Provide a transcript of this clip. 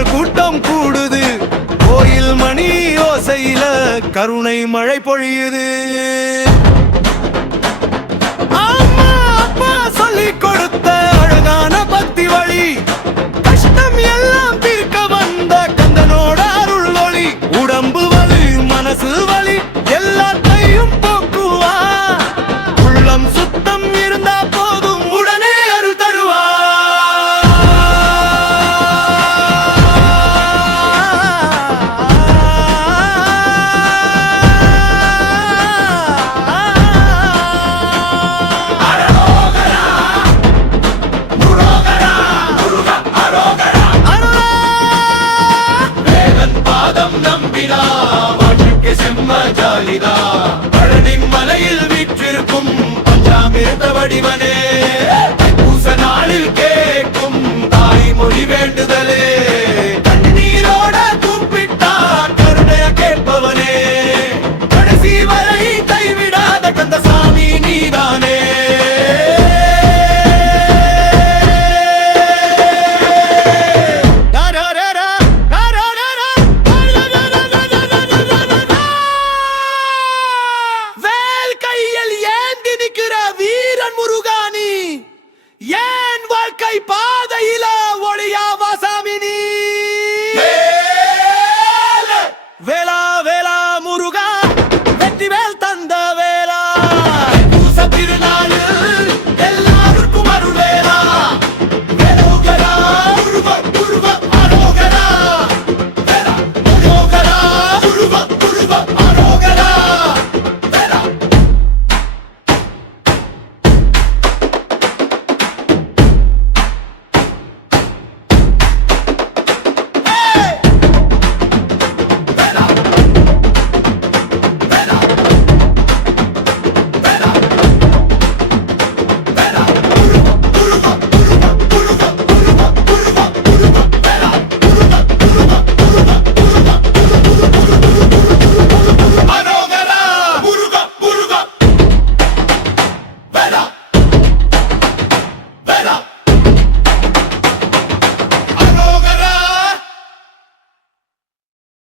பக்தர்கள் கூட்டம் கூடுது, கோயில் மணி ஓசையில கருணை மழை பொழியுது. அம்மா அப்பா சொல்லிக் கொடுத்த அழகான பக்தி வழி, கஷ்டம் எல்லாம் தீர்க்க வந்த கந்தனோட அருள் ஒளி. உடம்பு வலி மனசு வலி எல்லாத்தையும் போக்குவா, உள்ளம் சுத்தம் இருந்தா போதும் உடனே அருள் தருவா. பழனி மலையில் வீற்றிருக்கும் பஞ்சாமிர்த வடிவனே, பூச நாளில் கேட்கும் தாய் மொழி வேண்டுதலே.